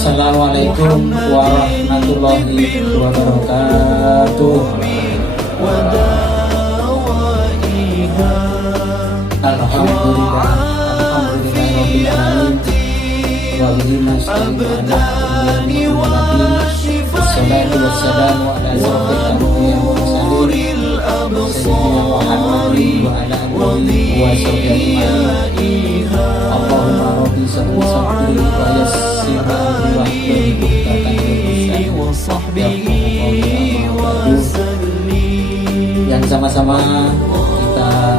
Assalamualaikum warahmatullahi wabarakatuh. Alhamdulillah, alhamdulillahirabbil alamin. Wa bihi nasta'in ala umuri dunya. Wassalatu wassalamu ala asyrofil anbiya'i wal mursalin sayyidina Muhammadin wa ala alihi wa sahbihi ajma'in. Allahumma rabbi salli sabri wa yassir amri wa hlul 'uqdatam min lisani yang sama-sama kita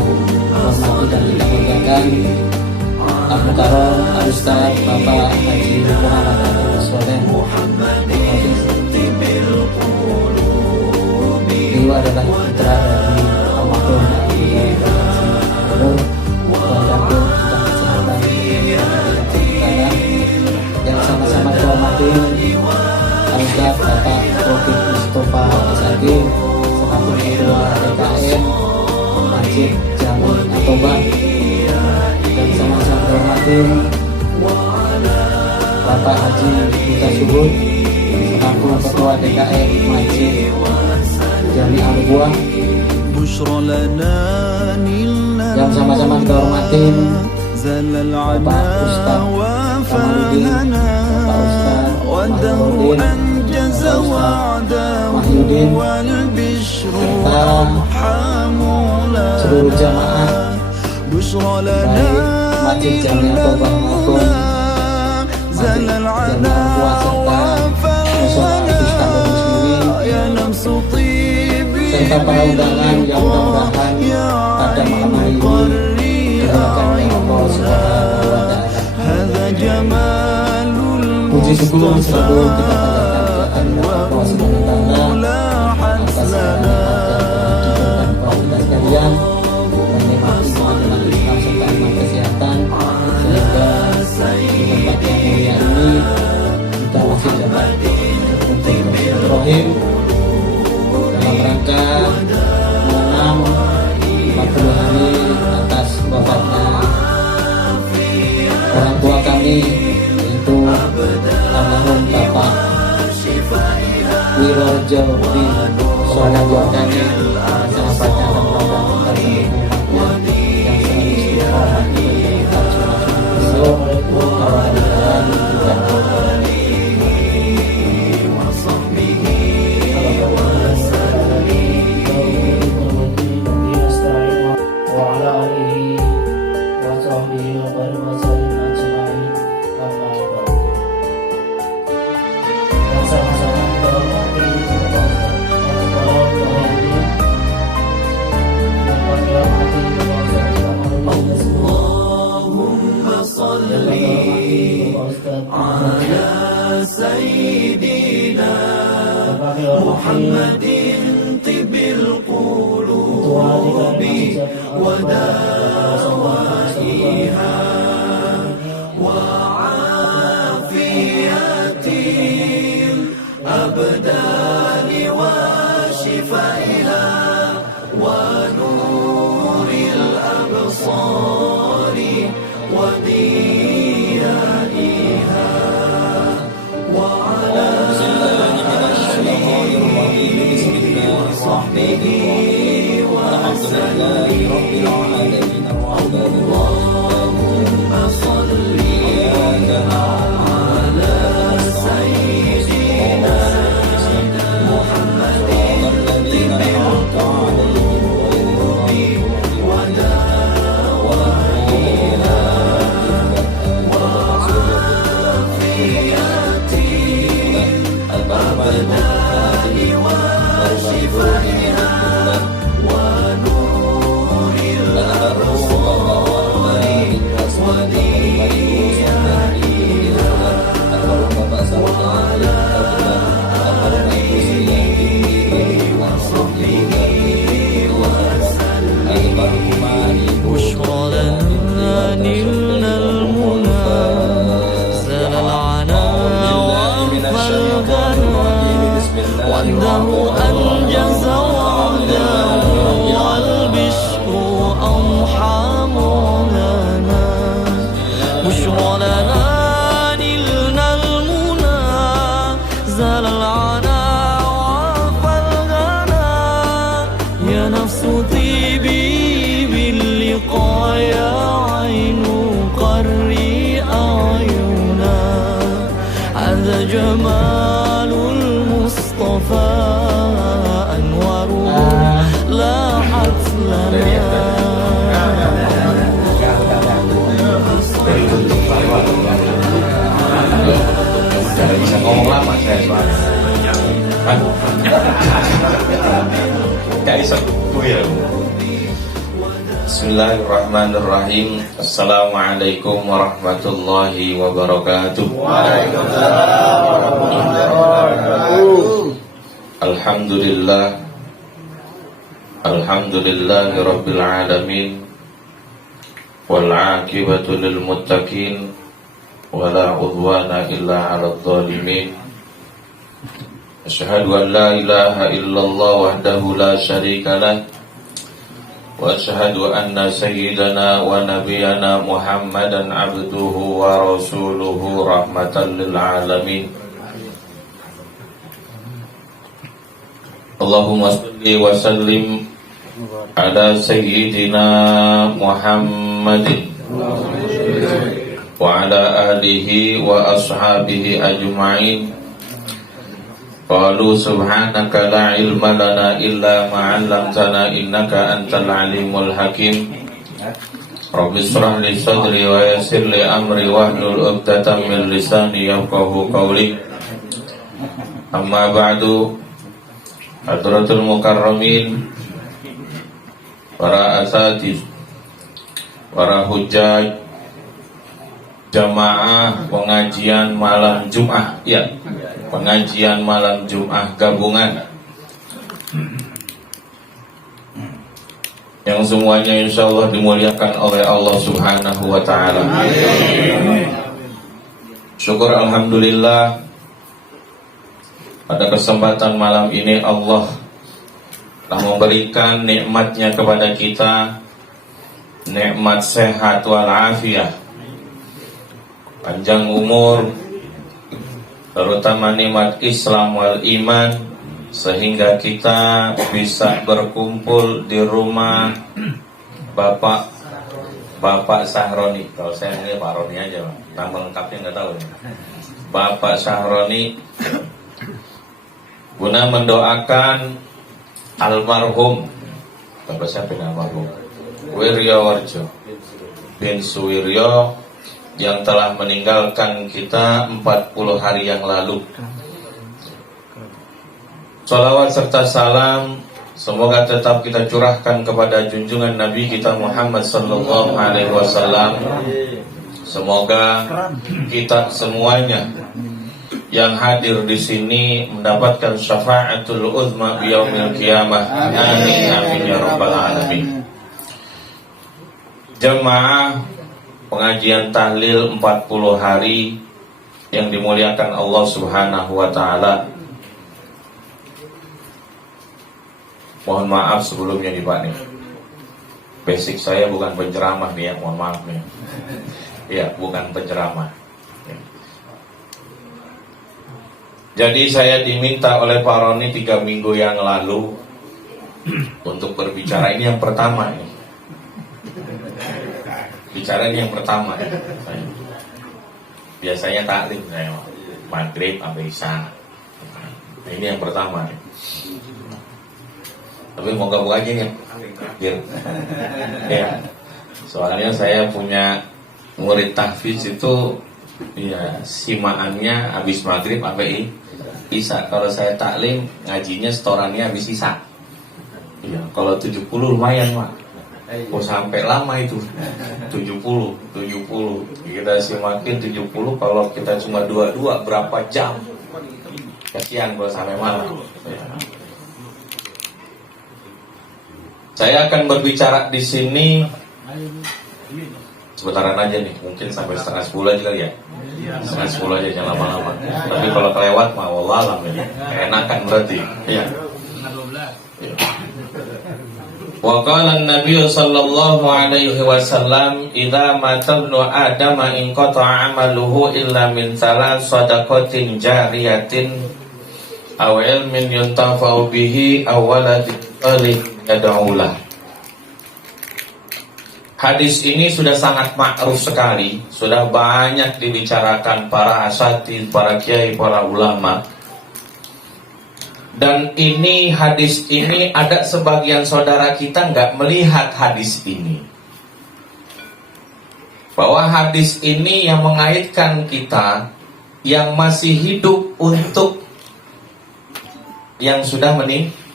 hormati dan kita muliakan Abu Karom Al-Ustaz Bapak Haji Muhammad Abdul Soleh. Beliau adalah putra dari almarhum yang sama-sama dihormati Al-Ustaz Bapak Robi Mustafa Asadi selaku Ketua DKM Masjid Jami Atoba, dan sama-sama dihormati Bapak Haji Buta Subur selaku Ketua DKM Masjid Jami Al-Buah, yang sama-sama dihormati Bapak Ustaz Kamarudin, Bapak Ustaz Mahmudin, Mahyudin, serta seluruh jamaah baik Masjid Jami Atoba maupun Masjid Jami Al-Buah serta serta para undangan yang mudah-mudahan pada malam hari ini dimuliakan Allah Subhanahu wa Ta'ala. Puji syukur selalu kita panjatkan kepada Allah Subhanahu wa Ta'ala atas segala nikmat dan kita sekalian menikmati iman Islam serta iman kesehatan, sehingga di tempat yang mulia ini kita masih dapat untuk bersilaturahim dalam rangka mengenang 40 hari atas wafatnya orang tua kami, yaitu almarhum Bapak Wirojo bin Soleh Wardani, sahabatnya dan umatnya yang selalu Muhammadin tibil qulubi wa dawaiha wa afiyatil abdani wa shifaiha wa nuril absari wa diyaiha wa ala sahbihi wa alhamdulillahi rabbil alamin Allahumma salli ala sayyidina Muhammadin tibil qulubi wa dawaiha wa afiyatil abdani wa shifaiha wa nuril absari wa diyaiha wa ala alihi wa sahbihi wa sallim. Bushra lana nilnal muna zalal ana wa falgana وحده أنجز وعده والبشر أضحى مولانا بشرى لنا نلنا المنى زال العنا وعفى الغنا يا نفس طيبي باللقاء يا عين قري أعينا هذا جمال المصطفى أنواره لاحت لنا. Bisa ngomong lama saya soalnya. Gak bisa ya. Bismillahirrahmanirrahim. Assalamualaikum warahmatullahi wabarakatuh. Alhamdulillah. Alhamdulillahi rabbil alamin. Wal aqibatu lil muttaqin. Wala udwana illa 'alal zalimin. Asyhadu an la ilaha illallah wahdahu la syarika lah. Wa asyhadu anna sayyidana wa nabiyyana Muhammadan 'abduhu wa rasuluhu rahmatan lil alamin. Allahumma shalli wa sallim ala sayyidina Muhammadin wa ala alihi wa ashabihi ajma'in. Qalu subhanaka la ilma lana illa ma 'allamtana innaka antal alimul hakim. Rabbi shrah li sadri wa yassir li amri wahlul 'uqdatam min lisani yafqahu qawli. Amma ba'du. Hadratul mukarramin, para asatidz, para hujjaj, jamaah pengajian malam Jumat, ya, pengajian malam Jumat gabungan yang semuanya insyaallah dimuliakan oleh Allah Subhanahu wa taala. Syukur alhamdulillah, pada kesempatan malam ini Allah telah memberikan nikmatnya kepada kita, nikmat sehat walafiat, panjang umur, terutama nikmat Islam wal iman, sehingga kita bisa berkumpul di rumah Bapak Sahroni. Kalau saya ini Pak Roni aja, nama lengkapnya nggak tahu. Bapak Sahroni, guna mendoakan almarhum, Bapak siapa yang almarhum? Wiryo Warjo bin Suwiryo yang telah meninggalkan kita 40 hari yang lalu. Salawat serta salam semoga tetap kita curahkan kepada junjungan Nabi kita Muhammad sallallahu alaihi wasallam. Semoga kita semuanya yang hadir di sini mendapatkan syafaatul uzma yaumil qiyamah. Amin amin ya rabbal alamin. Jemaah pengajian tahlil 40 hari yang dimuliakan Allah Subhanahu wa taala. Mohon maaf sebelumnya nih Pak nih. Basic saya bukan penceramah nih ya, mohon maaf nih. Ya, bukan penceramah. Jadi saya diminta oleh Pak Roni 3 minggu yang lalu untuk berbicara. Ini yang pertama nih. Bicara ini yang pertama. Biasanya taklim saya maghrib sampai isya. Ini yang pertama nih. Tapi moga-moga aja nih biar ya. Soalnya saya punya murid tahfiz itu ya simaannya habis maghrib sampai isya. Kalau saya taklim ngajinya setorannya habis isya. Ya, kalau 70 lumayan Pak. Oh sampai lama itu 70 kita simakin 70. Kalau kita cuma 22 berapa jam? Kasihan kalau sampai malam ya. Saya akan berbicara di sini sebentaran aja nih, mungkin sampai setengah 10 aja kali ya. Setengah 10 aja, jangan lama-lama. Tapi kalau kelewat mah wallahualam ya. Enakan berarti. Ya. Wa qala an-nabiy sallallahu alaihi wasallam, "Idza mata ibnu Adam in qata'a 'amaluhu illa min thalath sadaqatin jariyatin aw ilmin yuntafa'u bihi aw waladin salih yad'ulah. Hadis ini sudah sangat ma'ruf sekali, sudah banyak dibicarakan para asatidz, para kiai, para ulama. Dan ini hadis ini ada sebagian saudara kita nggak melihat hadis ini. Bahwa hadis ini yang mengaitkan kita yang masih hidup untuk yang sudah meninggal.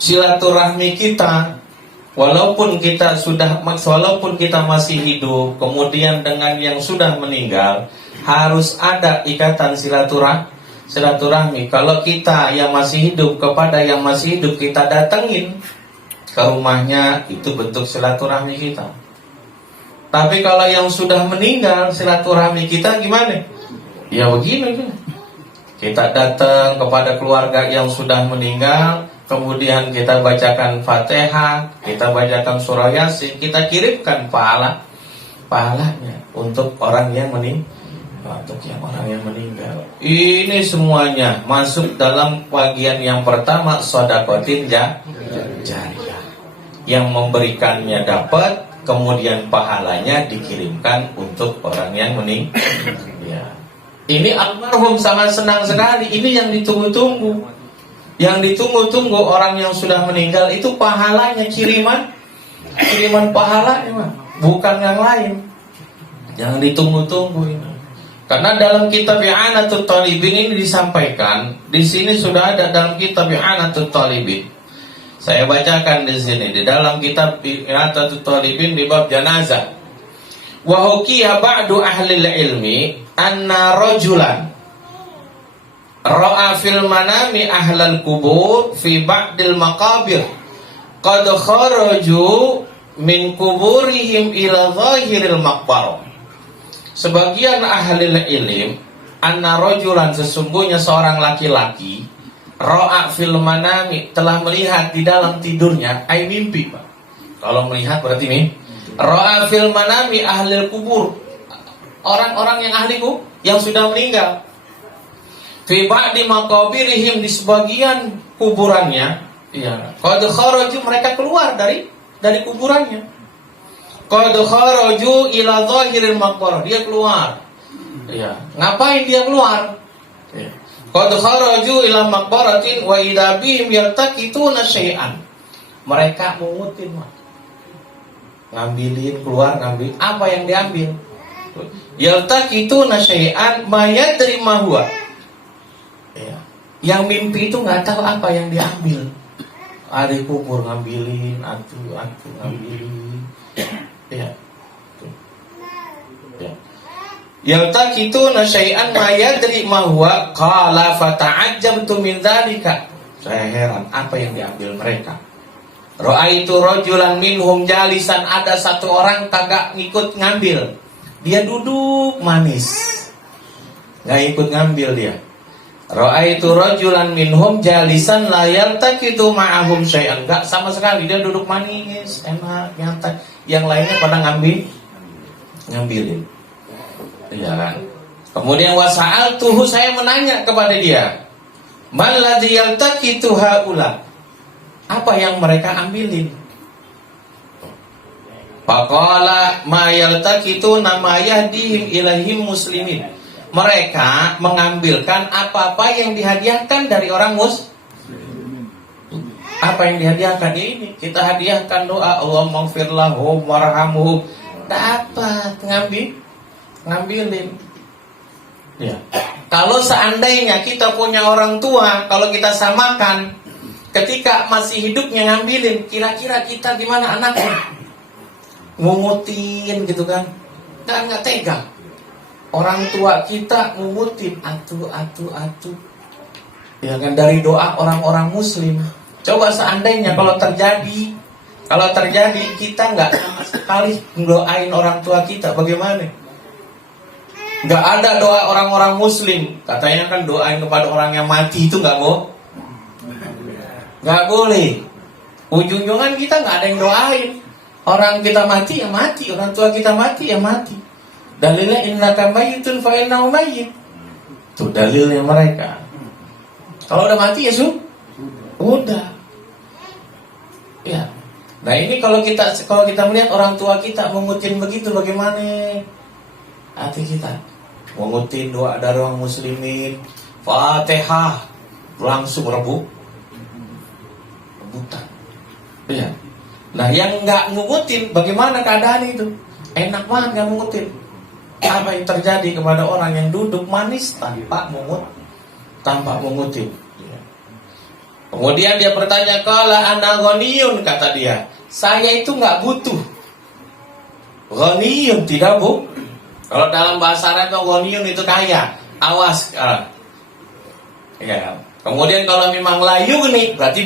Silaturahmi kita walaupun kita masih hidup, kemudian dengan yang sudah meninggal harus ada ikatan silaturahmi. Kalau kita yang masih hidup kepada yang masih hidup kita datengin ke rumahnya, itu bentuk silaturahmi kita. Tapi kalau yang sudah meninggal, silaturahmi kita gimana? Ya begini. Kita datang kepada keluarga yang sudah meninggal, kemudian kita bacakan Fatihah, kita bacakan surah Yasin, kita kirimkan pahalanya untuk orang yang meninggal. Ini semuanya masuk dalam bagian yang pertama, shadaqatin jariyah. Yang memberikannya dapat, kemudian pahalanya dikirimkan untuk orang yang meninggal. Ya. Ini almarhum sangat senang sekali. Ini yang ditunggu-tunggu. Yang ditunggu-tunggu orang yang sudah meninggal itu pahalanya, kiriman pahalanya, bukan yang lain. Yang ditunggu-tunggu ini. Karena dalam kitab I'anatul Talibin ini disampaikan, di sini sudah ada dalam kitab I'anatul Talibin. Saya bacakan di sini di dalam kitab I'anatul Talibin di bab janazah. Wa hukiya ba'du ahli ilmi anna rajulan ra'a fil manami ahlal kubur fi ba'dil maqabir qad kharaju min kuburihim ila zahiril maqbarah. Sebagian ahli ilm anna rajulan, sesungguhnya seorang laki-laki, ra'a fil manami, telah melihat di dalam tidurnya, ai mimpi, Pak. Kalau melihat berarti mimpi. Ra'a fil manami ahlil kubur, orang-orang yang ahliku yang sudah meninggal. Fi ba'di maqabirihim, di sebagian kuburannya, ya. Qad kharaju, mereka keluar dari kuburannya. Qad kharaju ila zahiril maqbarah, dia keluar. Ya. Ngapain dia keluar? Ya. Qad kharaju ila maqbaratin wa idza bihim yaltaqituna syai'an. Mereka mengutin, ngambilin, keluar ngambil. Apa yang diambil? Yaltaqituna syai'an ma yadri ma huwa. Ya. Yang mimpi itu nggak tahu apa yang diambil. Ada kubur ngambilin, atu ngambilin. Ya. Ya. Yaltaqituna syai'an ma yadri ma huwa qala fata'ajjabtu min dzalika. Saya heran apa yang diambil mereka. Ra'aitu rajulan minhum jalisan, ada satu orang kagak ngikut ngambil. Dia duduk manis. Enggak ikut ngambil dia. Ra'aitu rajulan minhum jalisan la yaltaqitu ma'ahum syai'an. Enggak sama sekali, dia duduk manis, enak, nyantai. Yang lainnya pada ngambilin. Iya kan? Kemudian wasa'altuhu, saya menanya kepada dia, mal ladzi yaltaqitu haula, apa yang mereka ambilin? Faqala ma yaltaqitu nama yahdihim ilahim muslimin. Mereka mengambilkan apa-apa yang dihadiahkan dari orang apa yang dihadiahkan ini? Kita hadiahkan doa Allahumma ighfir lahum warhamhum. Dapat ngambilin. Ya. Kalau seandainya kita punya orang tua, kalau kita samakan, ketika masih hidupnya ngambilin, kira-kira kita gimana anaknya? Ngungutin gitu kan? Nggak tega. Orang tua kita ngungutin, atu. Ya kan, dari doa orang-orang muslim. Coba seandainya kalau terjadi kita nggak sama sekali mendoain orang tua kita, bagaimana? Nggak ada doa orang-orang muslim. Katanya kan doain kepada orang yang mati itu nggak boleh. Ujung-ujungan kita nggak ada yang doain. Orang kita mati ya mati, orang tua kita mati ya mati. Dalilnya innaka mayyitun fa innahu mayyit. Itu dalilnya mereka. Kalau udah mati ya udah. Ya. Nah ini kalau kita melihat orang tua kita mengutin begitu, bagaimana hati kita? Mengutin doa dari orang muslimin, Fatihah, langsung rebutan. Ya. Nah yang nggak mengutin, bagaimana keadaan itu? Enak banget nggak mengutin. Apa yang terjadi kepada orang yang duduk manis tanpa mengutin? Ya. Kemudian dia bertanya, "Qala ana ghaniyun," kata dia. Saya itu nggak butuh. Ghaniyun tidak bu. Kalau dalam bahasa Arab ghaniyun itu kaya. Awas. Ya. Kemudian kalau memang layuni berarti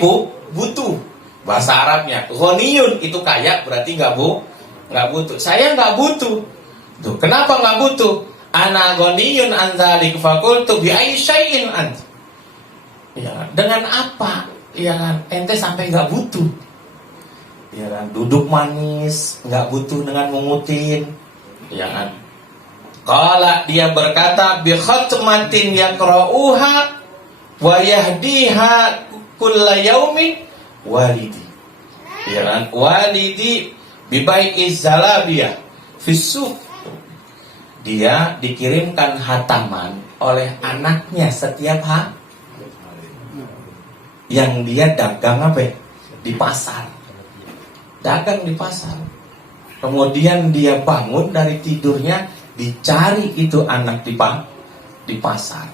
butuh. Bahasa Arabnya ghaniyun itu kaya berarti nggak butuh. Saya nggak butuh. Tuh, kenapa nggak butuh? Ana ghaniyun an dzalik faqultu bi ayyi syai'in ant. Ya, dengan apa? Ya kan, ente sampai nggak butuh. Ya kan, duduk manis, nggak butuh dengan mengutin. Ya kan. Qala, dia berkata bi khatmatin yaqra'uha wa yahdiha kulla yaumin walidi. Ya kan, walidi bi bai'iz zalabiyah fi suq. Dia dikirimkan hataman oleh anaknya setiap hari. Yang dia dagang apa? Di pasar. Dagang di pasar. Kemudian dia bangun dari tidurnya, dicari itu anak di pasar.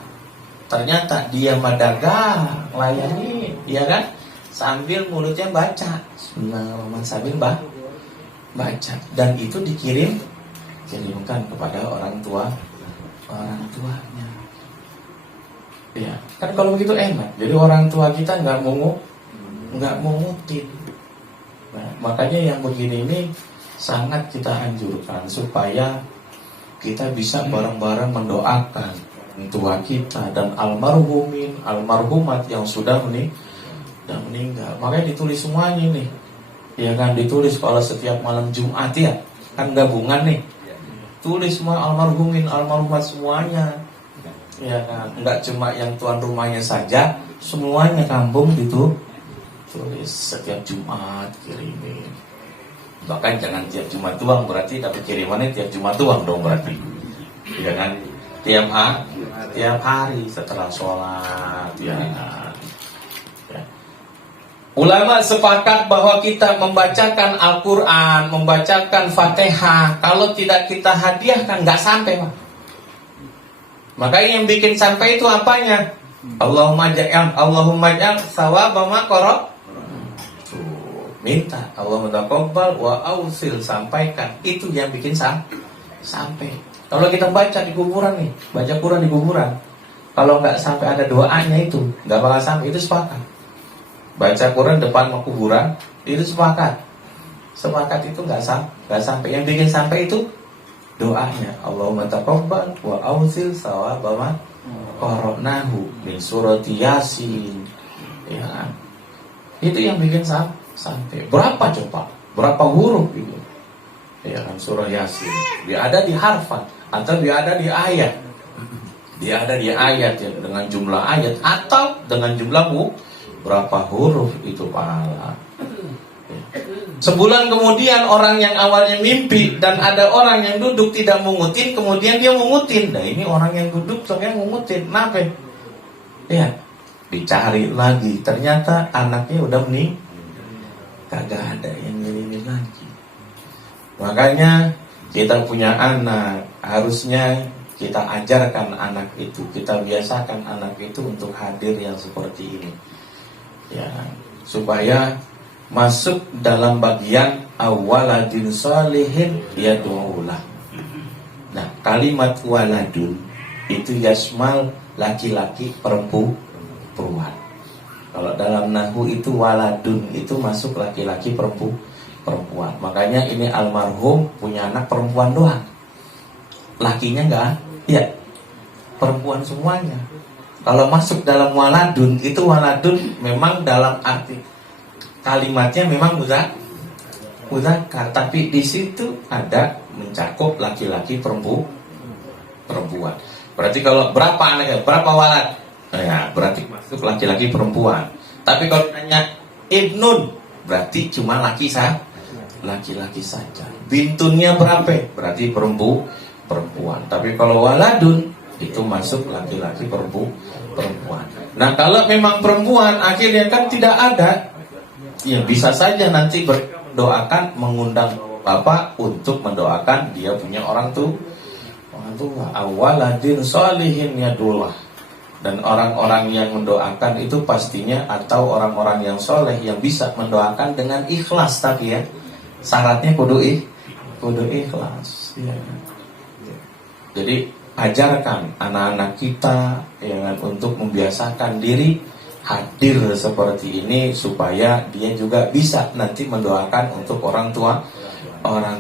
Ternyata dia madagang, layani, ya kan? Sambil mulutnya baca. Sambil baca. Dan itu dikirimkan kepada orang tuanya. Ya, kan kalau begitu enak. Jadi orang tua kita nggak mengutin. Nah, makanya yang begini ini sangat kita anjurkan supaya kita bisa bareng-bareng mendoakan tua kita dan almarhumin, almarhumat yang sudah meninggal. Makanya ditulis semuanya nih. Ya kan, ditulis kalau setiap malam Jumat ya. Kan gabungan nih. Tulis semua almarhumin, almarhumat semuanya. Ya kan, enggak cuma yang tuan rumahnya saja, semuanya kampung gitu. Tulis setiap Jumat kirimin. Bahkan jangan tiap Jumat doang, berarti dapat kirimannya tiap Jumat doang dong berarti. Ya kan? Tiap hari setelah sholat, ya kan? Ya. Ulama sepakat bahwa kita membacakan Al-Quran, membacakan Fatihah, kalau tidak kita hadiahkan nggak sampai, Pak. Makanya yang bikin sampai itu apanya? Allahumma ja'al sawaba ma qara. Minta Allah taqabbal wa ausil, sampaikan. Itu yang bikin sampai. Kalau kita baca di kuburan nih, baca Quran di kuburan, kalau nggak sampai ada doanya itu nggak bakal sampai. Itu sepakat. Baca Quran depan kuburan itu sepakat itu nggak sampai. Yang bikin sampai itu doanya. Allahumma taqabbal wa ausil sawaba ma qara'nahu min surati Yasin. Ya kan? Itu yang bikin sampai. Berapa coba? Berapa huruf itu? Ya kan, surah Yasin. Dia ada di harfan atau dia ada di ayat. Dia ada di ayat ya, dengan jumlah ayat atau dengan jumlah berapa huruf itu pahala. Sebulan kemudian orang yang awalnya mimpi dan ada orang yang duduk tidak mengutin, kemudian dia mengutin. Nah ini orang yang duduk soalnya mengutin. Kenapa? Ya, dicari lagi. Ternyata anaknya udah meninggal. Kagak ada yang ngirimin lagi. Makanya kita punya anak, harusnya kita ajarkan anak itu, kita biasakan anak itu untuk hadir yang seperti ini. Ya, supaya masuk dalam bagian awaladin salihin yad'ulah. Nah, kalimat waladun itu yasmal laki-laki perempuan. Kalau dalam nahwu itu waladun itu masuk laki-laki perempuan. Makanya ini almarhum punya anak perempuan doang. Lakinya enggak? Ya. Perempuan semuanya. Kalau masuk dalam waladun itu waladun memang dalam arti kalimatnya memang muzakkar, tapi di situ ada mencakup laki-laki perempuan. Berarti kalau berapa anaknya, berapa walad? Ya, berarti masuk laki-laki perempuan. Tapi kalau ditanya ibnun, berarti cuma laki-laki saja. Bintunnya berapa? Berarti perempuan. Tapi kalau waladun, itu masuk laki-laki perempuan. Nah, kalau memang perempuan akhirnya kan tidak ada, ya bisa saja nanti berdoakan, mengundang bapak untuk mendoakan dia punya orang tua awaladin sholihin yadullah. Dan orang-orang yang mendoakan itu pastinya atau orang-orang yang soleh yang bisa mendoakan dengan ikhlas. Tapi ya syaratnya kudu ikhlas ya. Jadi ajarkan anak-anak kita ya, untuk membiasakan diri hadir seperti ini supaya dia juga bisa nanti mendoakan untuk orang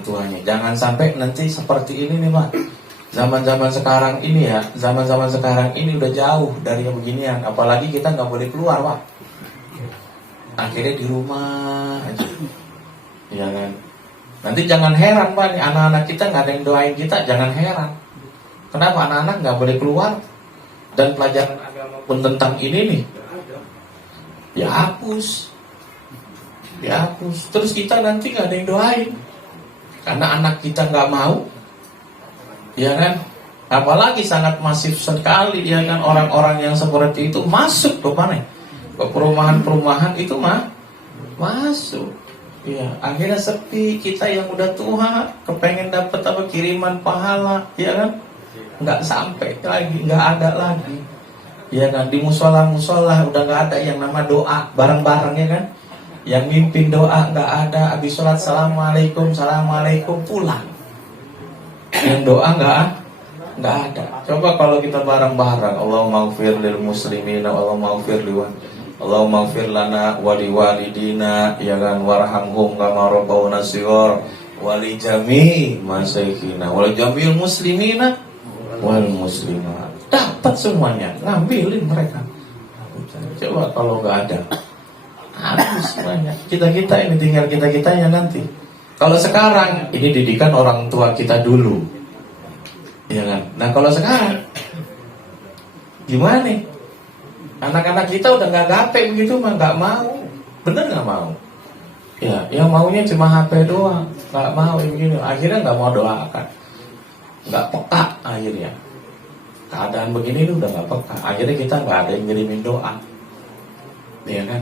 tuanya. Jangan sampai nanti seperti ini nih Pak. Zaman-zaman sekarang ini ya, zaman-zaman sekarang ini udah jauh dari yang beginian. Apalagi kita nggak boleh keluar Pak. Akhirnya di rumah aja. Ya kan. Nanti jangan heran Pak, nih, anak-anak kita nggak ada yang doain kita, jangan heran. Kenapa anak-anak nggak boleh keluar dan pelajaran agama pun tentang ini nih? Ya hapus. Terus kita nanti gak ada yang doain karena anak kita gak mau. Ya kan? Apalagi sangat masif sekali ya kan, orang-orang yang seperti itu masuk ke mana? Ke perumahan-perumahan itu masuk. Ya, akhirnya sepi. Kita yang udah tua kepengen dapat apa kiriman pahala, ya kan? Nggak sampai lagi, nggak ada lagi. Ya kan, di musola-musola udah nggak ada yang nama doa bareng-bareng ya kan. Yang mimpin doa nggak ada, habis sholat assalamualaikum pulang. Yang doa nggak ada. Coba kalau kita bareng-bareng, Allahumma ighfir lil muslimin, Allahumma ighfir lana wa liwalidina, ya kan, warhamhum kama rabbawna shighar, wa li jami' masyayikhina wa li jami'il muslimina wal muslimat. Dapat semuanya, ngambilin mereka. Coba kalau nggak ada, habis semuanya. Kita ini tinggal kita-kitanya nanti. Kalau sekarang ini didikan orang tua kita dulu, ya kan. Nah kalau sekarang gimana nih? Anak-anak kita udah nggak gape begitu mah, nggak mau, bener nggak mau. Ya, yang maunya cuma HP doang, nggak mau begini. Akhirnya nggak mau doakan, nggak peka akhirnya. Keadaan begini udah nggak peka. Akhirnya kita nggak ada yang ngirimin doa, ya kan?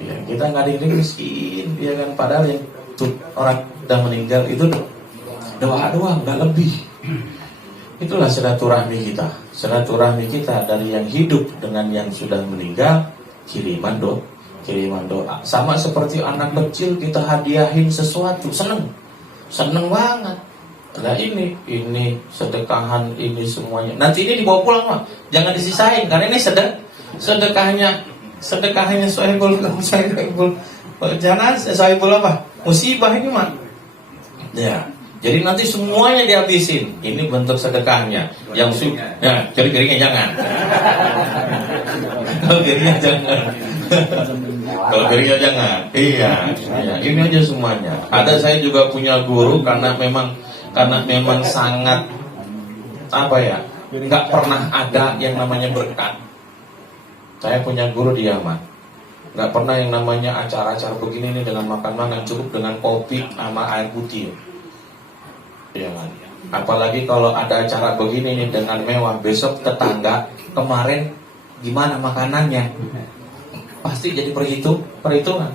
Ya, kita nggak ada yang miskin, ya kan? Padahal yang orang sudah meninggal itu doa doang, nggak lebih. Itulah silaturahmi kita. Silaturahmi kita dari yang hidup dengan yang sudah meninggal, kiriman doa. Sama seperti anak kecil kita hadiahin sesuatu, seneng banget. Nah ini sedekahan ini semuanya. Nanti ini dibawa pulang mah, jangan disisain karena ini sedekahnya Sohibul jangan Sohibul apa? Musibah ini mah. Ya, jadi nanti semuanya dihabisin. Ini bentuk sedekahnya. Yang ya, kiri-kirinya jangan. Kalau kirinya jangan. Kalau kirinya jangan. Iya, ini aja semuanya. Ada saya juga punya guru karena memang sangat apa ya, nggak pernah ada yang namanya berkat. Saya punya guru di Yaman, nggak pernah yang namanya acara-acara begini nih dengan makan-makan, cukup dengan kopi sama air putih. Ya kan? Apalagi kalau ada acara begini nih dengan mewah, besok tetangga kemarin gimana makanannya, pasti jadi perhitungan.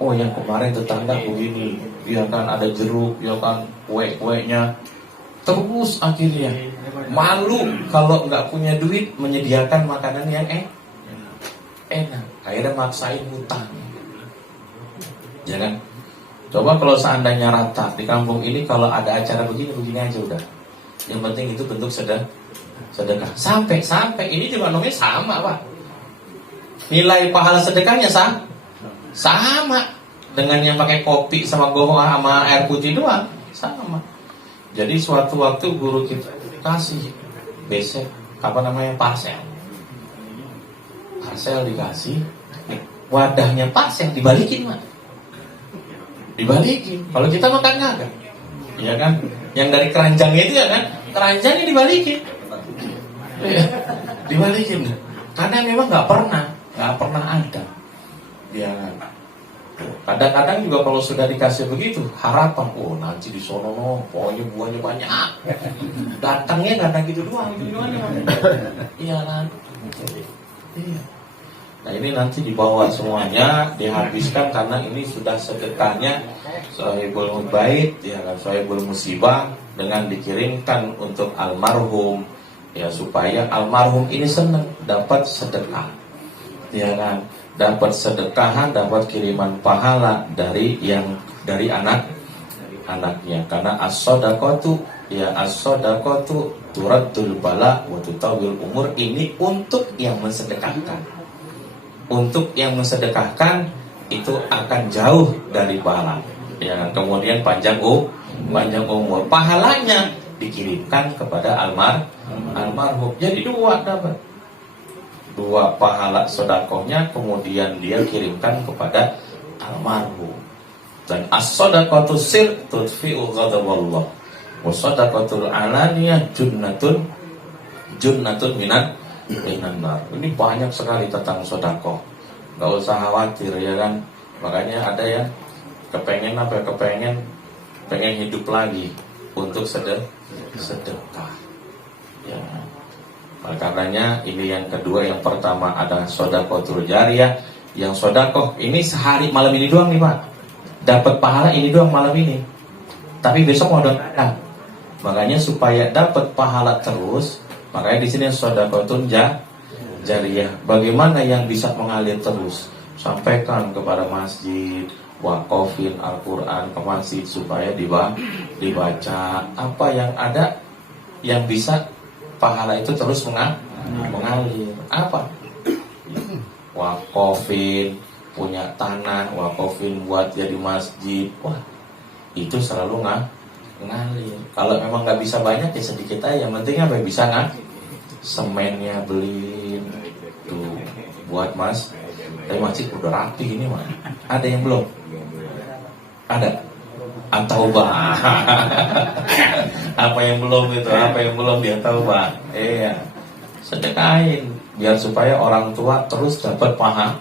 Oh yang kemarin tetangga begini, ya kan ada jeruk, ya kan kue-kuenya. Terus akhirnya malu kalau nggak punya duit menyediakan makanan yang enak. Akhirnya maksain hutang. Ya kan? Coba kalau seandainya rata di kampung ini, kalau ada acara begini aja udah. Yang penting itu bentuk sedekah. Sampai ini juga nomornya sama Pak. Nilai pahala sedekahnya sama dengan yang pakai kopi sama sama air putih doang, sama. Jadi suatu waktu guru kita kasih besek parcel dikasih, wadahnya parcel dibalikin mah, kalau kita makan kagak, ya kan? Yang dari keranjangnya itu ya kan, keranjangnya dibalikin, Dibalikin, karena memang nggak pernah ada. Ya, kadang-kadang juga kalau sudah dikasih begitu, harapan, oh nanti di sono pokoknya buahnya banyak. Datangnya kadang gitu doang, Iya kan? Iya. Nah ini nanti dibawa semuanya, dihabiskan karena ini sudah sedekahnya Sohibul Bait, ya kan, Sohibul Musibah, dengan dikirimkan untuk almarhum, ya supaya almarhum ini senang dapat sedekah, ya kan, dapat sedekahan, dapat kiriman pahala dari anaknya, karena as-shadaqatu turaddul bala wa tutawil umur, ini untuk yang mensedekahkan. Untuk yang mensedekahkan itu akan jauh dari bala, ya, kemudian panjang umur, pahalanya dikirimkan kepada almarhum. Jadi dapat dua pahala sedekahnya, kemudian dia kirimkan kepada almarhum. Dan as-shadaqatu sir tudfi'u ghadaballah wa shadaqatul alaniyah junnatun minan nar. Ini banyak sekali tentang sedekah. Gak usah khawatir, ya kan. Makanya ada yang pengen hidup lagi untuk sedekah. Ya. Karenanya ini yang kedua, yang pertama ada sedekahul jariyah. Yang sedekah ini sehari malam ini doang nih Pak. Dapat pahala ini doang malam ini. Tapi besok mau ada. Makanya supaya dapat pahala terus, makanya di sini sedekahul jariyah. Bagaimana yang bisa mengalir terus? Sampaikan kepada masjid, wakofin Al-Quran ke masjid supaya dibaca. Apa yang ada yang bisa pahala itu terus mengalir? Apa? Wakofin, punya tanah, wakofin buat jadi masjid. Wah, itu selalu ngalir. Kalau memang nggak bisa banyak ya sedikit aja. Yang penting apa? Bisa semennya beli tuh buat mas. Tapi masjid udah rapi ini mah. Ada yang belum? Ada. At-taubah. Apa yang belum itu? Apa yang belum dia taubah? Iya. Sedekahin biar supaya orang tua terus dapat pahala.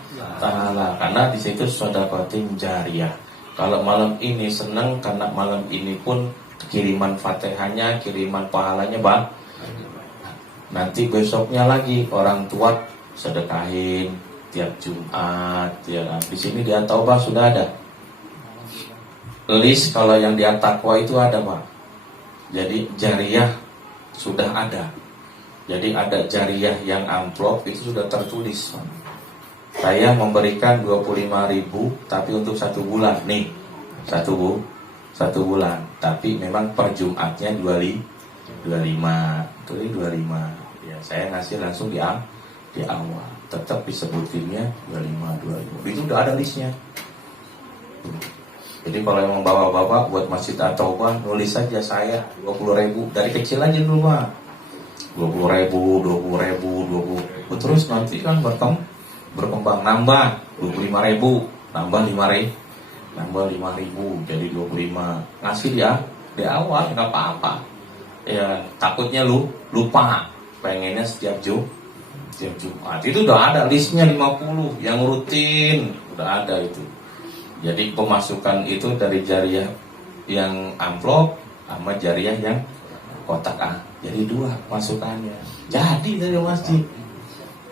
Karena di situ sedekatin jariyah. Kalau malam ini senang karena malam ini pun kiriman Fatihahnya, kiriman pahalanya Bang. Nanti besoknya lagi orang tua sedekahin tiap Jumat, ya kan. Di sini di At-Taubah sudah ada list, kalau yang di At-Taqwa itu ada Pak. Jadi jariyah sudah ada. Jadi ada jariyah yang amplop itu sudah tertulis. Saya memberikan 25.000 tapi untuk 1 bulan nih. Satu bulan. Tapi memang per Jumatnya 25. Itu 25. Ya, saya ngasih langsung di awal. Tetap disebutinnya 25. Itu udah ada listnya. Jadi kalau yang membawa bapak buat masjid At-Taubah, nulis saja saya 20.000 dari kecil aja dulu Pak. 20.000. Terus nanti kan berkembang nambah 25.000, nambah 5.000 jadi 25. Ngasih dia di awal nggak apa-apa. Ya takutnya lupa. Pengennya setiap Jumat. Itu udah ada listnya 50 yang rutin, udah ada itu. Jadi pemasukan itu dari jariyah yang amplop sama jariyah yang kotak Jadi 2 masukannya. Jadi dari masjid.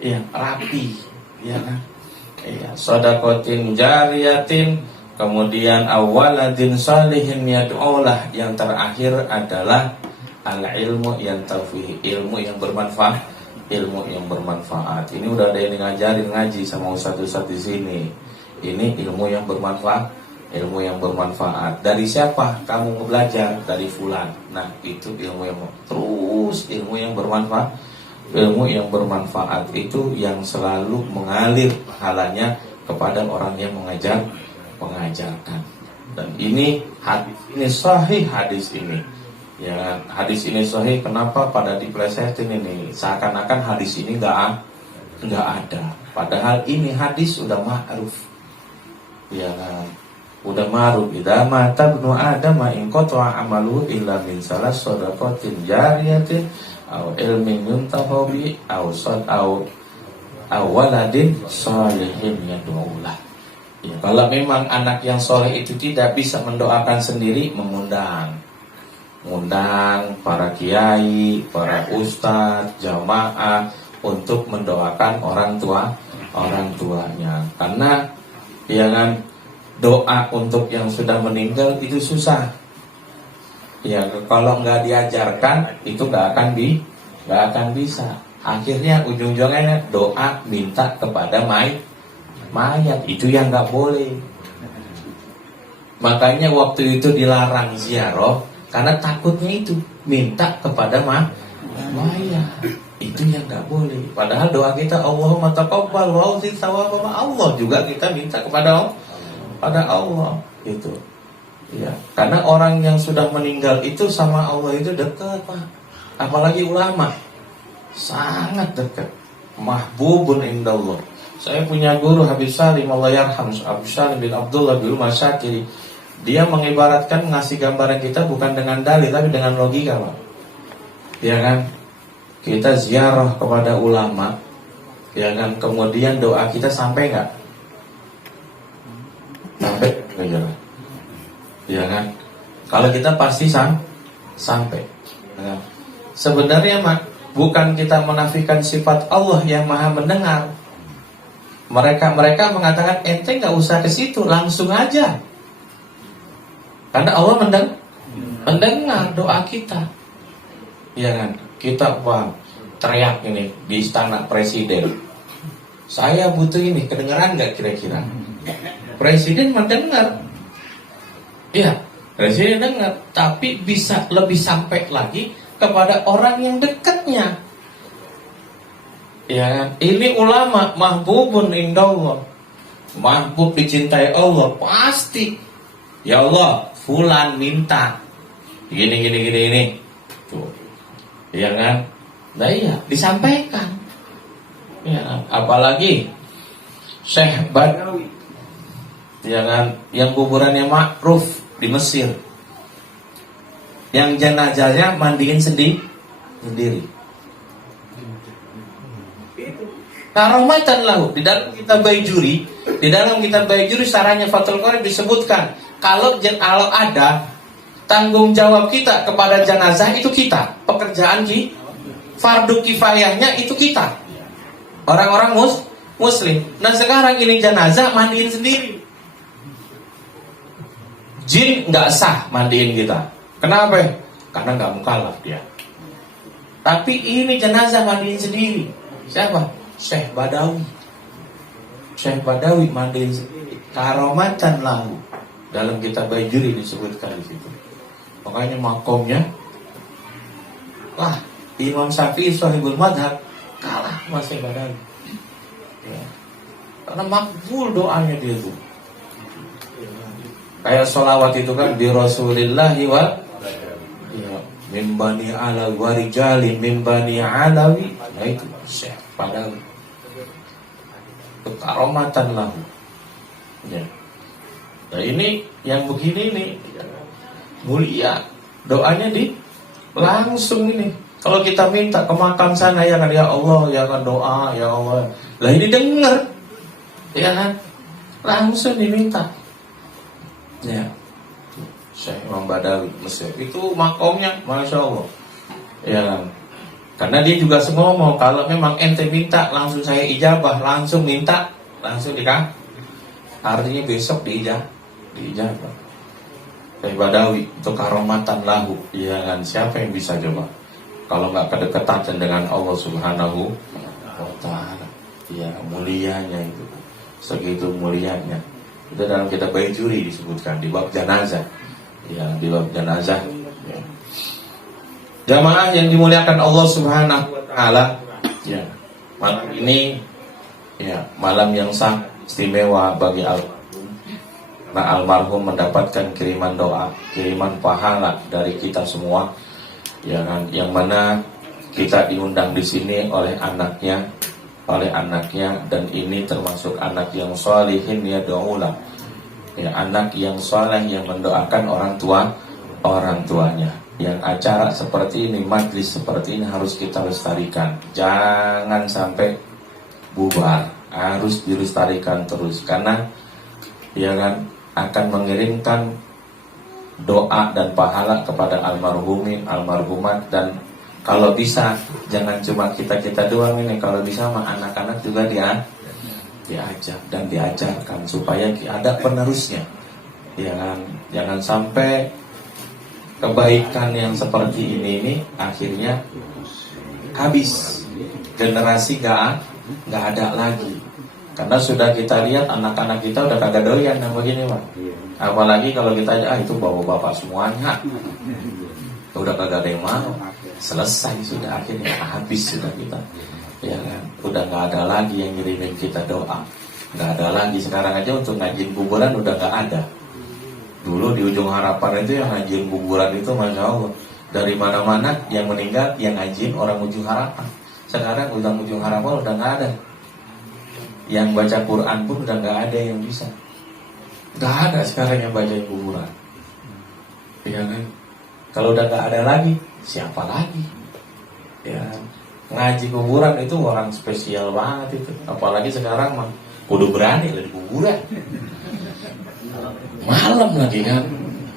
Ya, rapi, ya kan? Ya, sedekatin jariyatin, kemudian awaladin salihin yad'ulah, yang terakhir adalah al-ilmu yang taufihi, ilmu yang bermanfaat. Ini udah ada yang ngajarin ngaji sama ustadz-ustadz di sini. Ini ilmu yang bermanfaat. Dari siapa kamu belajar? Dari fulan. Nah, itu ilmu yang bermanfaat. Ilmu yang bermanfaat itu yang selalu mengalir pahalanya kepada orang yang mengajarkan. Dan ini sahih hadis ini. Ya, hadis ini sahih. Kenapa pada diplesetin ini? Seakan-akan hadis ini nggak ada. Padahal ini hadis udah ma'ruf. Ya, udah ma'ruf. Idza mata ibnu Adam in qata'a amaluhu illa min salas shadaqatin jariyatin au ilmin yuntafa'u bi, au waladin sholihin yad'ulah. Ya, kalau memang anak yang soleh itu tidak bisa mendoakan sendiri, mengundang para kiai, para ustadz, jamaah untuk mendoakan orang tuanya. Karena ya kan, doa untuk yang sudah meninggal itu susah. Ya, kalau nggak diajarkan itu nggak akan bisa. Akhirnya ujung-ujungnya doa minta kepada mayat, itu yang nggak boleh. Makanya waktu itu dilarang ziarah karena takutnya itu minta kepada mayat, itu yang nggak boleh. Padahal doa kita Allahumma taqabbal wa uti thawaba Allah juga kita minta kepada Allah itu. Ya, karena orang yang sudah meninggal itu sama Allah itu dekat, Pak. Apalagi ulama, sangat dekat. Mahbubun indallah. Saya punya guru Habib Salim Allah yarham, Habib Salim bin Abdullah bin Masyakiri. Dia mengibaratkan ngasih gambaran kita bukan dengan dalil tapi dengan logika, Pak. Ya kan? Kita ziarah kepada ulama, ya kan? Kemudian doa kita sampai enggak? Sampai enggak? Ya kan? Kalau kita pasti sampai. Ya kan? Sebenarnya bukan kita menafikan sifat Allah yang Maha mendengar. Mereka mengatakan ente nggak usah ke situ, langsung aja. Karena Allah mendengar doa kita. Ya kan? Kita teriak ini di istana presiden. Saya butuh ini, kedengeran nggak kira-kira? Presiden mendengar. Iya, presiden dengar, tapi bisa lebih sampai lagi kepada orang yang dekatnya. Ya kan? Ini ulama mahbubun indallah. Mahbub dicintai Allah, pasti. Ya Allah, fulan minta gini. Tuh. Ya kan? Nah iya, disampaikan. Ya, apalagi Syekh Badawi. Ya kan? Yang kuburannya ma'ruf di Mesir. Yang jenazahnya mandiin sendiri. Karomatan lahu. Di dalam kitab Baijuri saranya Fathul Qorib disebutkan kalau ada tanggung jawab kita kepada jenazah itu kita, pekerjaan fardu kifayahnya itu kita, orang-orang muslim. Nah sekarang ini jenazah mandiin sendiri. Jin nggak sah mandiin kita. Kenapa? Karena nggak mukallaf dia. Tapi ini jenazah mandiin sendiri. Siapa? Syekh Badawi mandiin sendiri. Karomatan lahu. Dalam kitab Baijuri disebutkan di situ. Makanya makomnya, Imam Syafi'i Shahibul Madhab kalah sama Syekh Badawi. Ya. Karena makbul doanya dia itu. Kayak sholawat itu kan bi Rasulillahi wa min bani alawi wa rijali min bani alawi. Nah itu Syekh Badawi. Kekaromatan lahu. Ya. Nah ini yang begini nih mulia, doanya langsung ini. Kalau kita minta ke makam sana ya kan, ya Allah, ya kan doa, ya Allah. Lah ini dengar, ya kan, langsung diminta. Ya, Syekh Imam Badawi Mesir itu makomnya, masya Allah, ya kan. Karena dia juga ngomong kalau memang ente minta langsung saya ijabah, langsung minta langsung dikasih. Artinya besok diijabah. Syekh Badawi itu karomatan lahu, ya kan. Siapa yang bisa coba kalau nggak kedekatan dengan Allah Subhanahu wa Ta'ala? Ya mulianya itu, segitu mulianya. Itu dalam kitab Baijuri disebutkan di bab jenazah. Ya, di bab jenazah. Ya. Jamaah yang dimuliakan Allah Subhanahu wa Ta'ala, ya. Malam ini ya, malam yang sangat istimewa bagi almarhum mendapatkan kiriman doa, kiriman pahala dari kita semua. Ya kan, yang mana kita diundang di sini oleh anaknya, dan ini termasuk anak yang sholihin yad'ulah. Ya, anak yang soleh yang mendoakan orang tuanya. yang acara seperti ini, majlis seperti ini harus kita lestarikan. Jangan sampai bubar, harus dilestarikan terus, karena ya kan akan mengirimkan doa dan pahala kepada almarhumin, almarhumat. Dan kalau bisa jangan cuma kita doang ini, kalau bisa sama anak-anak juga diajak dan diajarkan supaya ada penerusnya. Ya kan? Jangan sampai kebaikan yang seperti ini akhirnya habis, generasi gak ada lagi. Karena sudah kita lihat anak-anak kita udah kagak doyan yang begini, Pak. Apalagi kalau kita aja itu bawa bapak semuanya, udah kagak ada yang mau. Selesai sudah, akhirnya habis sudah kita. Ya kan, udah nggak ada lagi yang ngirimin kita doa, nggak ada lagi. Sekarang aja untuk ngajiin kuburan udah nggak ada. Dulu di Ujung Harapan itu yang ngajiin kuburan itu masya Allah, dari mana-mana yang meninggal yang ngajiin orang Ujung Harapan. Sekarang Ujung Harapan udah nggak ada. Yang baca Quran pun udah nggak ada yang bisa. Nggak ada sekarang yang baca kuburan. Ya kan? Kalau udah nggak ada lagi, siapa lagi? Ya, ngaji kuburan itu orang spesial banget itu. Apalagi sekarang mah kudu berani lah di kuburan. Malam lagi kan.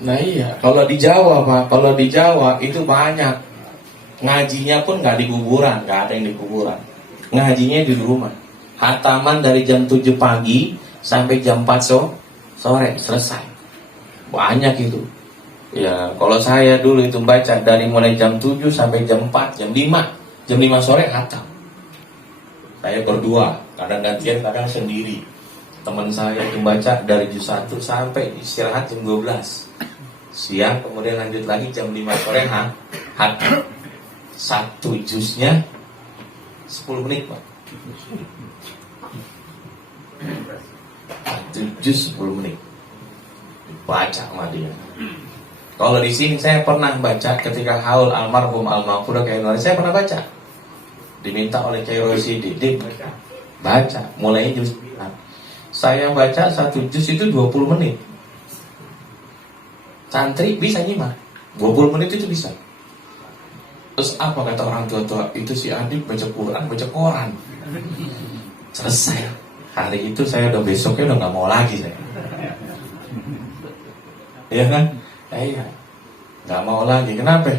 Nah iya, kalau di Jawa Pak, kalau di Jawa itu banyak. Ngajinya pun nggak di kuburan, nggak ada yang di kuburan. Ngajinya di rumah. Hataman dari jam 7 pagi sampai jam 4 sore selesai. Banyak itu. Ya, kalau saya dulu itu baca dari mulai jam 7 sampai jam 4, jam 5. Jam 5 sore khatam. Saya berdua, kadang gantian, kadang sendiri. Teman saya itu baca dari juz 1 sampai istirahat jam 12. Siang kemudian lanjut lagi jam 5 sore khatam. Satu juznya 10 menit, Pak. Satu juz 10 menit. Baca sama dia. Kalau di sini saya pernah baca ketika haul almarhum almarhumah Kiai Nur, saya pernah baca. Diminta oleh Kiai Rosidi, baca mulai juz 9. Saya baca satu juz itu 20 menit. Santri bisa nyimak 20 menit itu bisa. Terus apa kata orang tua-tua? Itu si adik baca Quran, baca koran. Selesai. Hari itu saya udah besoknya udah nggak mau lagi saya. Iya kan? Iya. Nggak mau lagi. Kenapa?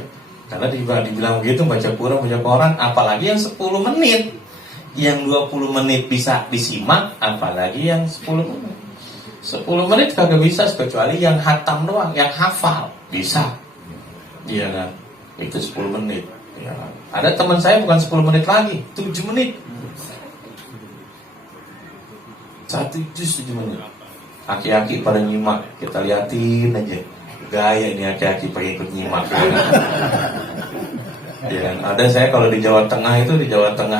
Karena dibilang begitu baca Quran, baca koran, apalagi yang 10 menit. Yang 20 menit bisa disimak, apalagi yang 10 menit. 10 menit kagak bisa, kecuali yang hatam doang, yang hafal bisa. Iya kan? Itu 10 menit. Ya. Ada teman saya bukan 10 menit lagi, 7 menit. Satu juz 7 menit. Aki-aki pada nyimak, kita liatin aja. Gaya ini aki-aki pengen ikut nyimak. Ya, ada saya kalau di Jawa Tengah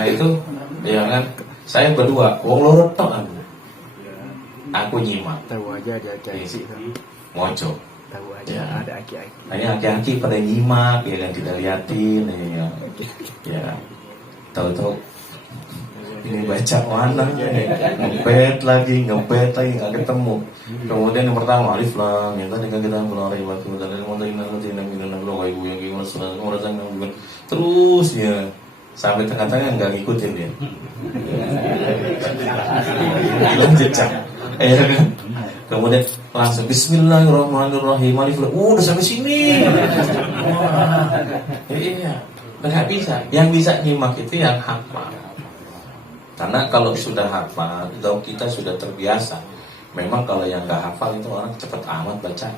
itu, ya kan, saya berdua, wong loro tok aku nyimak. Tahu aja ada aki-aki. Mojo. Tahu aja Ya. ada aki-aki. Ini aki-aki pada nyimak, ya kan, kita liatin, ya. Tahu-tahu ini baca mana ngebet lagi nggak ketemu. Kemudian yang pertama alif lam, yang tadi kita mulai waktu terus ya sampai tengah-tengah nggak ngikutin dia. Hilang jejak. Kemudian langsung Bismillahirrahmanirrahim, alif lam. Udah sampai sini. Iya, nggak bisa. Yang bisa nyimak itu yang hafal. Karena kalau sudah hafal, zauq kita sudah terbiasa. Memang kalau yang nggak hafal itu orang cepat amat baca.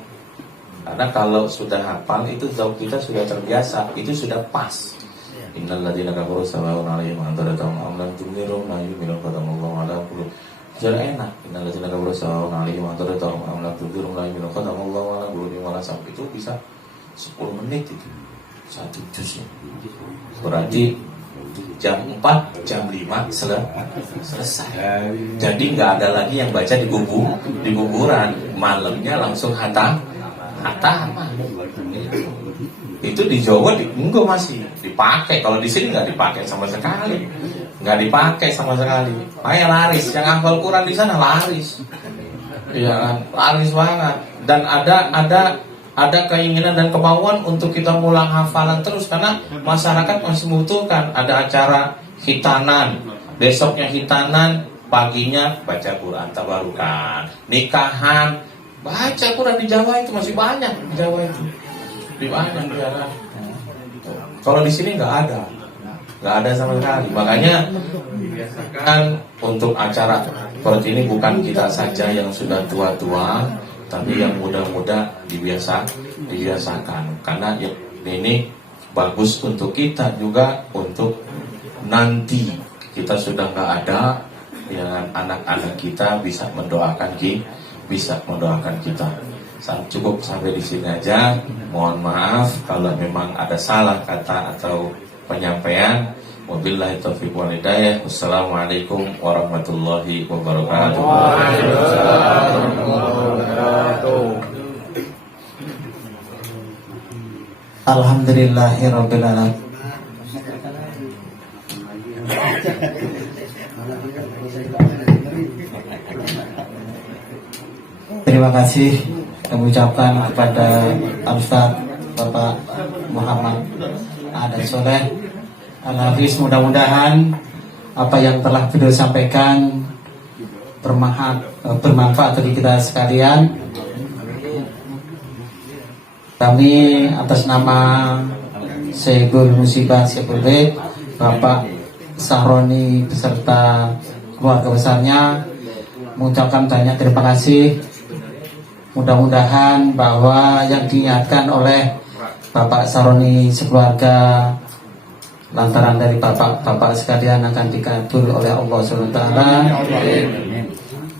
Karena kalau sudah hafal itu zauq kita sudah terbiasa, itu sudah pas. Innal ladzina kafaru sawa'un 'alaihim anzartahum am lam tunzirhum la yu'minun qadamallahu 'ala qulub. Sudah enak. Innal ladzina kafaru sawa'un 'alaihim anzartahum am lam tunzirhum la yu'minun qadamallahu 'ala qulubihim wa la sampai itu bisa 10 menit itu. Satu juznya. Berarti jam 4, jam 5 selesai. Jadi nggak ada lagi yang baca di kuburan. Malamnya langsung hatam. Itu di Jawa enggak masih dipakai. Kalau di sini nggak dipakai sama sekali. Makanya laris. Yang hafal Quran di sana laris. Iya kan, laris banget. Dan ada ada keinginan dan kemauan untuk kita ngulang hafalan terus, karena masyarakat masih membutuhkan. Ada acara khitanan, besoknya khitanan, paginya baca Quran tabarukan, nikahan baca Quran. Di Jawa itu masih banyak, di Jawa itu di banyak daerah. Kalau di sini nggak ada sama sekali. Makanya kan untuk acara seperti ini bukan kita saja yang sudah tua-tua, tapi yang muda-muda dibiasakan, karena ini bagus untuk kita juga, untuk nanti kita sudah nggak ada, yang anak-anak kita bisa mendoakan kita. Cukup sampai di sini aja. Mohon maaf kalau memang ada salah kata atau penyampaian. Wabillahi taufiq wal hidayah. Wassalamualaikum warahmatullahi wabarakatuh. Alhamdulillahirabbil alamin. Terima kasih kami ucapkan kepada Al-Ustaz Bapak Muhammad Adan Soleh Al-Hafiz. Mudah-mudahan apa yang telah beliau sampaikan bermanfaat bagi kita sekalian. Kami atas nama Syekhul Musibah Syekhul Bait Bapak Sahroni beserta keluarga besarnya mengucapkan banyak terima kasih. Mudah-mudahan bahwa yang diingatkan oleh Bapak Sahroni sekeluarga lantaran dari bapak-bapak sekalian akan dikabul oleh Allah SWT.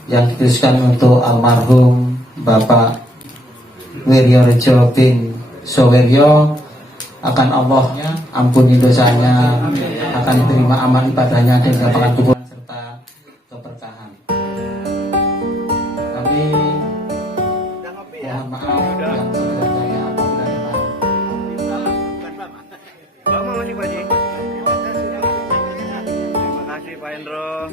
Yang dituliskan untuk almarhum Bapak Wiryorejo bin Soweryo akan Allah ampuni dosanya, akan diterima amal ibadahnya dan lapangan kuburan serta keberkahan. Kami mohon maaf yang sebenarnya apabila ada. Terima kasih Pak Hendro.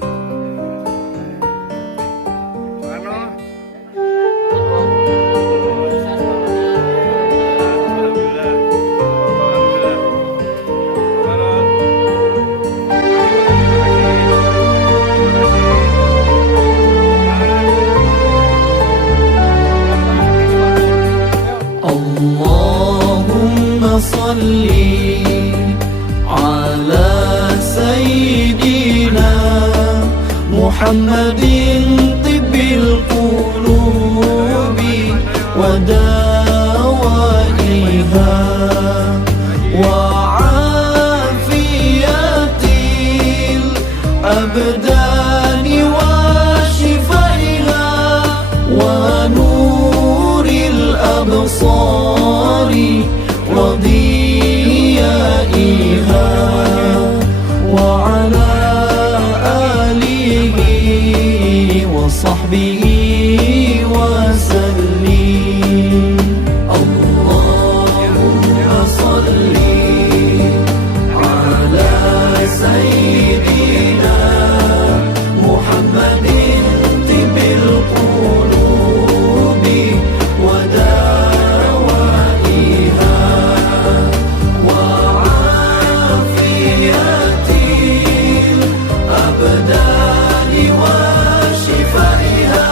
Allahumma salli ala sayyidina Muhammadin tibbil qulubi wa dawaiha wa afiyatil abdani wa shifaiha wa nuril absari wa diyaiha wa ala alihi wa sahbihi wa sallim. Allahumma salli ala sayyidina Muhammadin tibbil qulubi wa dawaiha wa afiyatil abdani wa shifaiha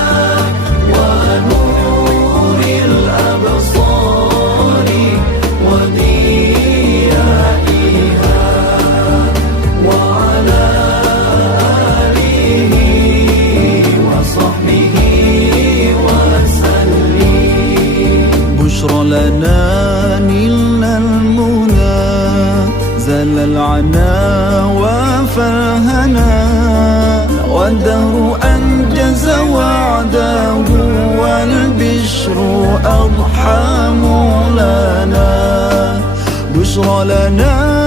wa nuril absari wa diyaiha wa ala alihi wa sahbihi wa sallim. Bushra lana nilal muna zalal ana wa farhana wa dahru anjaza wa'dahu wal bishru arhamu lana. Bushra lana